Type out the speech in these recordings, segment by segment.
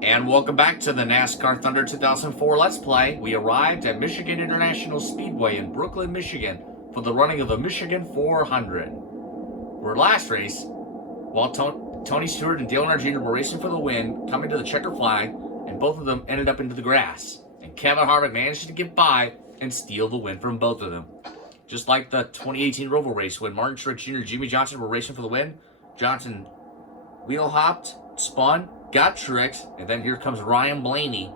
And welcome back to the NASCAR Thunder 2004 Let's Play. We arrived at Michigan International Speedway in Brooklyn, Michigan for the running of the Michigan 400. For last race, while Tony Stewart and Dale Earnhardt Jr. were racing for the win, coming to the checker flag, and both of them ended up into the grass. And Kevin Harvick managed to get by and steal the win from both of them. Just like the 2018 Roval race when Martin Truex Jr. and Jimmy Johnson were racing for the win, Johnson wheel hopped, spun, got tricked, and then here comes Ryan Blaney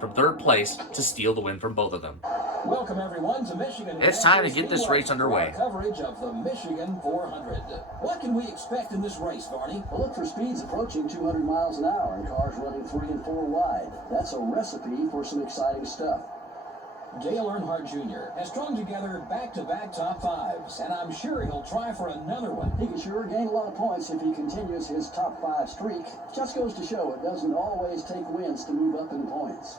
from third place to steal the win from both of them. Welcome everyone to Michigan. It's time to get this race underway. Coverage of the Michigan 400. What can we expect in this race, Barney? Well, look for speeds approaching 200 miles an hour and cars running 3 and 4 wide. That's a recipe for some exciting stuff. Dale Earnhardt Jr. has strung together back-to-back top fives, and I'm sure he'll try for another one. He can sure gain a lot of points if he continues his top 5 streak. Just goes to show it doesn't always take wins to move up in points.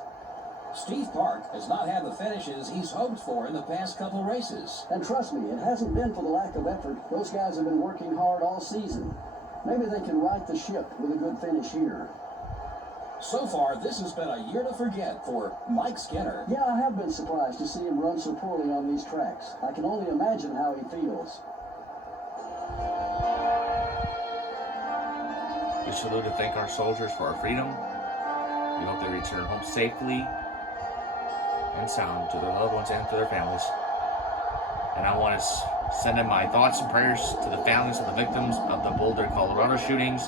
Steve Park has not had the finishes he's hoped for in the past couple races. And trust me, it hasn't been for the lack of effort. Those guys have been working hard all season. Maybe they can right the ship with a good finish here. So far, this has been a year to forget for Mike Skinner. Yeah, I have been surprised to see him run so poorly on these tracks. I can only imagine how he feels. We salute and thank our soldiers for our freedom. We hope they return home safely and sound to their loved ones and to their families. And I want to send in my thoughts and prayers to the families of the victims of the Boulder, Colorado shootings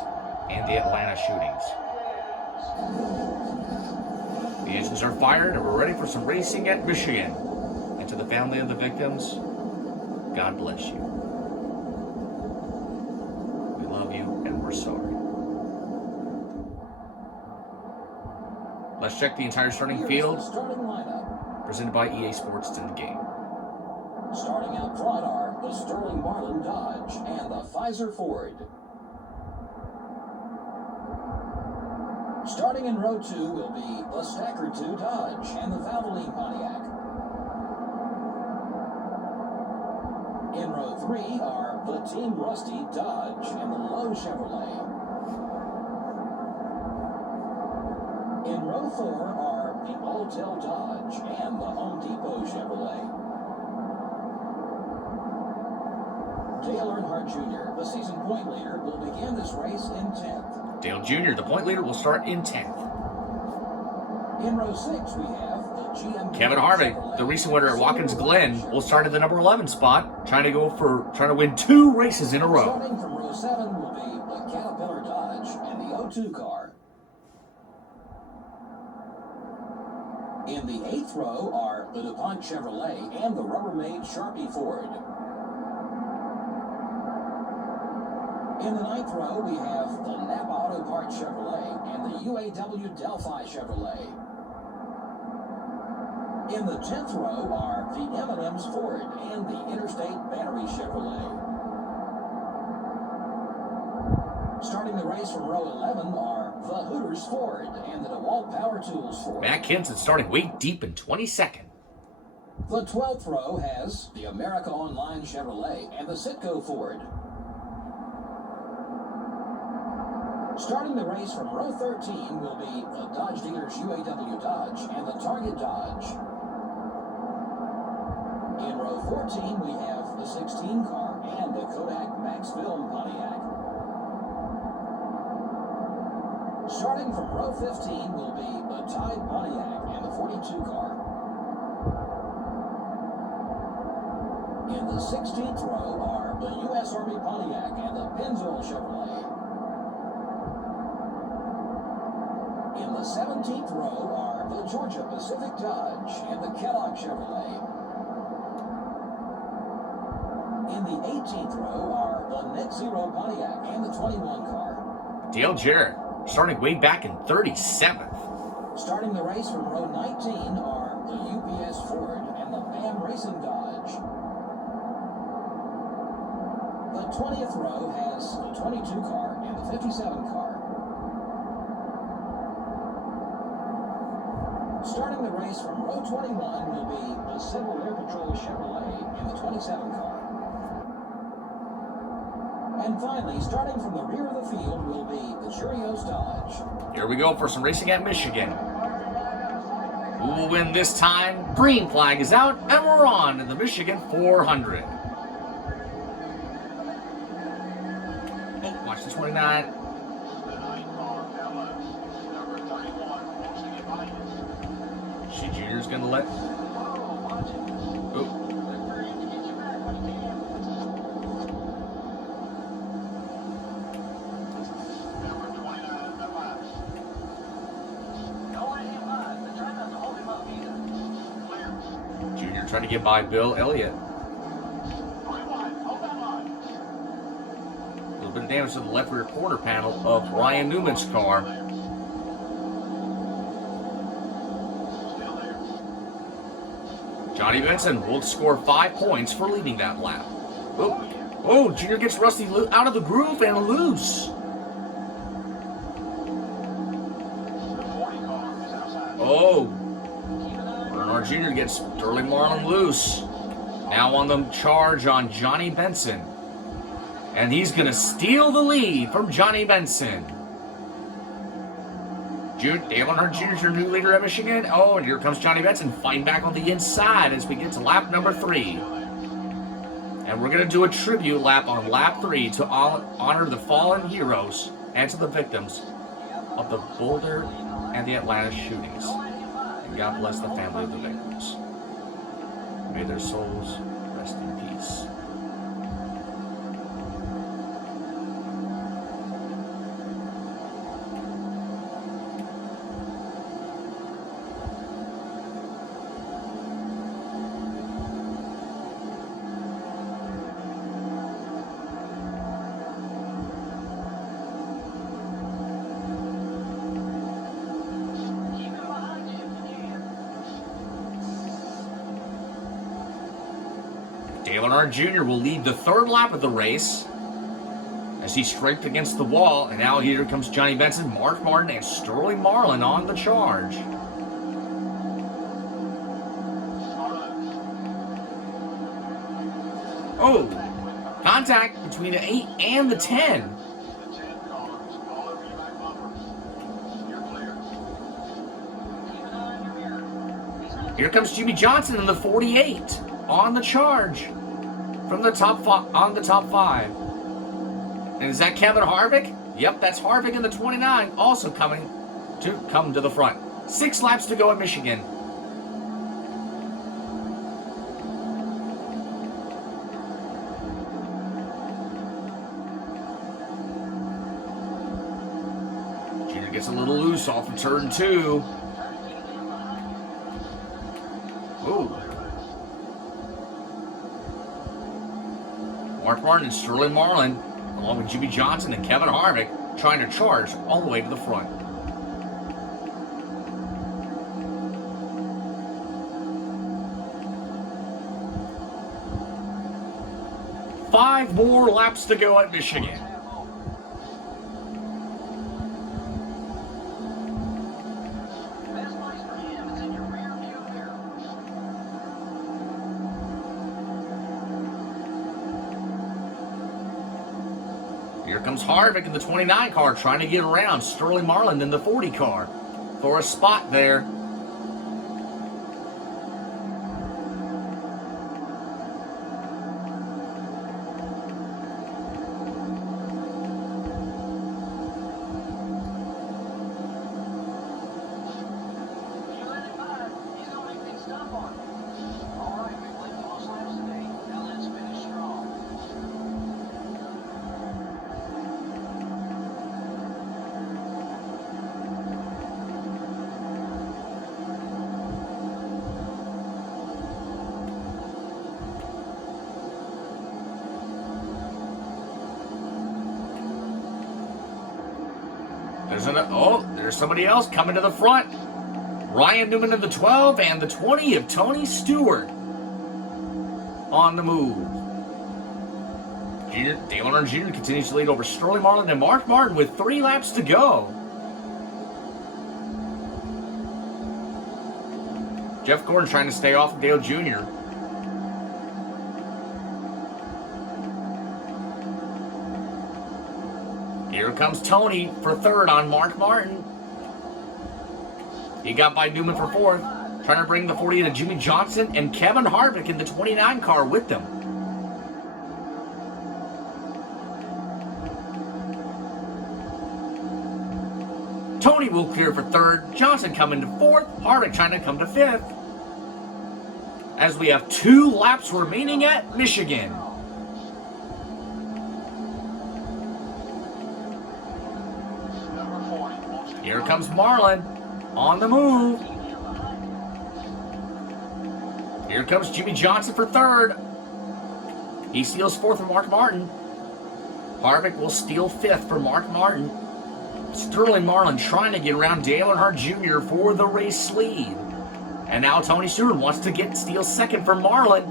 and the Atlanta shootings. The engines are fired and we're ready for some racing at Michigan. And to the family of the victims, God bless you. We love you and we're sorry. Let's check the entire starting field. Starting lineup. Presented by EA Sports. It's in the game. Starting out front are the Sterling Marlin Dodge and the Pfizer Ford. Starting in row 2 will be the Stacker 2 Dodge and the Valvoline Pontiac. In row 3 are the Team Rusty Dodge and the Lowe Chevrolet. In row 4 are the Alltel Dodge and the Home Depot Chevrolet. Dale Earnhardt Jr., the season point leader, will begin this race in 10th. Dale Jr., the point leader, will start in 10th. In row 6, we have the GM. Kevin Harvick, the recent winner at Watkins Glen, will start at the number 11 spot, trying to win 2 races in a row. Starting from row 7 will be the Caterpillar Dodge and the O2 car. In the 8th row are the DuPont Chevrolet and the Rubbermaid Sharpie Ford. In the 9th row, we have the Napa Auto Parts Chevrolet and the UAW Delphi Chevrolet. In the 10th row are the M&M's Ford and the Interstate Battery Chevrolet. Starting the race from row 11 are the Hooters Ford and the DeWalt Power Tools Ford. Matt Kenseth starting way deep in 22nd. The 12th row has the America Online Chevrolet and the Citgo Ford. Starting the race from row 13 will be the Dodge dealers UAW Dodge and the Target Dodge. In row 14 we have the 16 car and the Kodak Max Film Pontiac. Starting from row 15 will be the Tide Pontiac and the 42 car. In the 16th row are the U.S. Army Pontiac and the Pennzoil Chevrolet. In the 17th row are the Georgia Pacific Dodge and the Kellogg Chevrolet. In the 18th row are the Net Zero Pontiac and the 21 car. Dale Jarrett starting way back in 37th. Starting the race from row 19 are the UPS Ford and the BAM Racing Dodge. The 20th row has the 22 car and the 57 car. Starting the race from row 21 will be the Civil Air Patrol Chevrolet and the 27 car. And finally, starting from the rear of the field will be the Cheerios Dodge. Here we go for some racing at Michigan. Who will win this time? Green flag is out, and we're on in the Michigan 400. Oh, watch the 29. She Jr.'s going to let... Oh. Jr. trying to get by Bill Elliott. A little bit of damage to the left rear quarter panel of Ryan Newman's car. Johnny Benson will score 5 points for leading that lap. Oh, Jr. gets Rusty out of the groove and loose. Oh, Earnhardt Jr. gets Sterling Marlin loose. Now on the charge on Johnny Benson. And he's going to steal the lead from Johnny Benson. Dale Earnhardt Jr. is your new leader at Michigan. Oh, and here comes Johnny Benson fighting back on the inside as we get to lap number 3. And we're going to do a tribute lap on lap 3 to honor the fallen heroes and to the victims of the Boulder and the Atlanta shootings. And God bless the family of the victims. May their souls rest in peace. Dale Earnhardt Jr. will lead the 3rd lap of the race as he scraped against the wall, and now here comes Johnny Benson, Mark Martin, and Sterling Marlin on the charge. Oh, contact between the 8 and the 10. Here comes Jimmy Johnson in the 48 on the charge from the top on the top 5. And is that Kevin Harvick? Yep, that's Harvick in the 29, also come to the front. 6 laps to go at Michigan. Junior gets a little loose off of turn 2. Oh. Mark Martin and Sterling Marlin, along with Jimmy Johnson and Kevin Harvick, trying to charge all the way to the front. Five more laps to go at Michigan. Here comes Harvick in the 29 car trying to get around Sterling Marlin in the 40 car for a spot there. There's somebody else coming to the front. Ryan Newman in the 12 and the 20 of Tony Stewart on the move. Dale Earnhardt Jr. continues to lead over Sterling Marlin and Mark Martin with 3 laps to go. Jeff Gordon trying to stay off of Dale Jr. Here comes Tony for third on Mark Martin. He got by Newman for fourth. Trying to bring the 40 to Jimmy Johnson and Kevin Harvick in the 29 car with them. Tony will clear for third. Johnson coming to fourth. Harvick trying to come to fifth. As we have 2 laps remaining at Michigan. Here comes Marlin on the move. Here comes Jimmy Johnson for third. He steals fourth from Mark Martin. Harvick will steal fifth for Mark Martin. Sterling Marlin trying to get around Dale Earnhardt Jr. for the race lead. And now Tony Stewart wants to steal second for Marlin.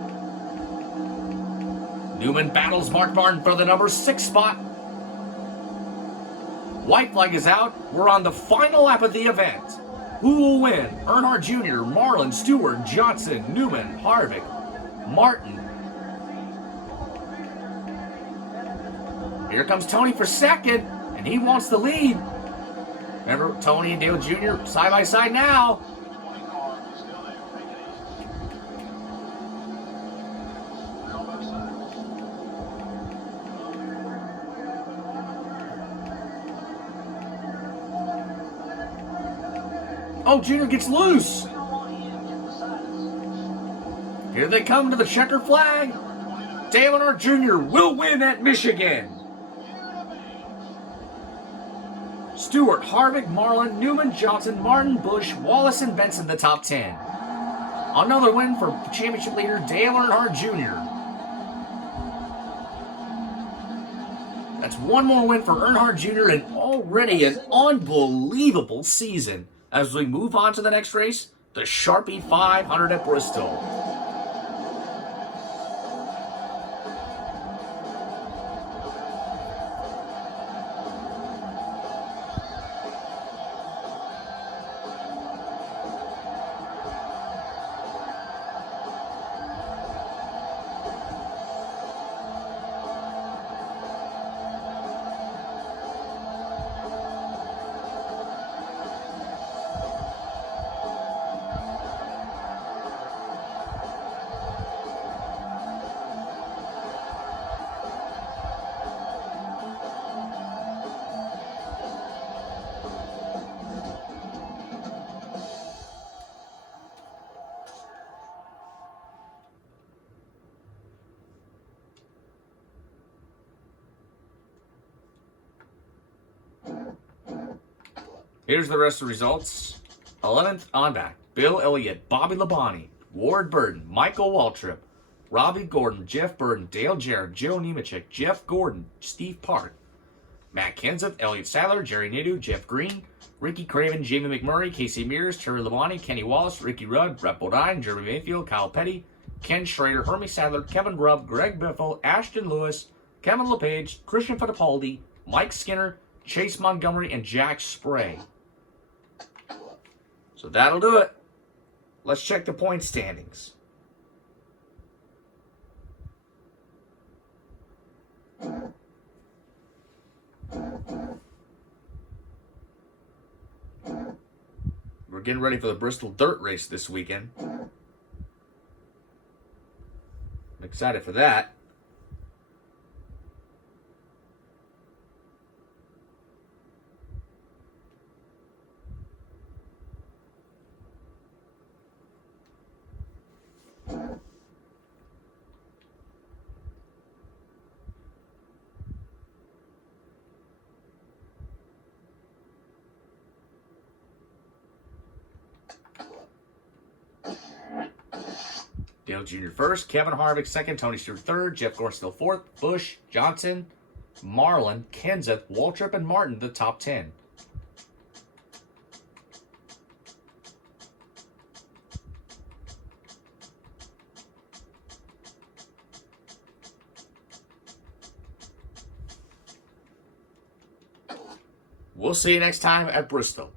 Newman battles Mark Martin for the number 6 spot. White flag is out. We're on the final lap of the event. Who will win? Earnhardt Jr., Marlin, Stewart, Johnson, Newman, Harvick, Martin. Here comes Tony for second, and he wants the lead. Remember, Tony and Dale Jr. side by side now. Oh, Junior gets loose. Here they come to the checker flag. Dale Earnhardt Jr. will win at Michigan. Stewart, Harvick, Marlin, Newman, Johnson, Martin, Busch, Wallace, and Benson the top 10. Another win for championship leader Dale Earnhardt Jr. That's one more win for Earnhardt Jr. and already an unbelievable season. As we move on to the next race, the Sharpie 500 at Bristol. Here's the rest of the results. 11th on back. Bill Elliott, Bobby Labonte, Ward Burton, Michael Waltrip, Robbie Gordon, Jeff Burton, Dale Jarrett, Joe Nemechek, Jeff Gordon, Steve Park, Matt Kenseth, Elliott Sadler, Jerry Nadeau, Jeff Green, Ricky Craven, Jamie McMurray, Casey Mears, Terry Labonte, Kenny Wallace, Ricky Rudd, Brett Bodine, Jeremy Mayfield, Kyle Petty, Ken Schrader, Hermie Sadler, Kevin Grubb, Greg Biffle, Ashton Lewis, Kevin LePage, Christian Fittipaldi, Mike Skinner, Chase Montgomery, and Jack Spray. So that'll do it. Let's check the point standings. We're getting ready for the Bristol Dirt Race this weekend. I'm excited for that. Dale Jr. first, Kevin Harvick second, Tony Stewart third, Jeff Gordon still fourth, Busch, Johnson, Marlin, Kenseth, Waltrip, and Martin the top 10. We'll see you next time at Bristol.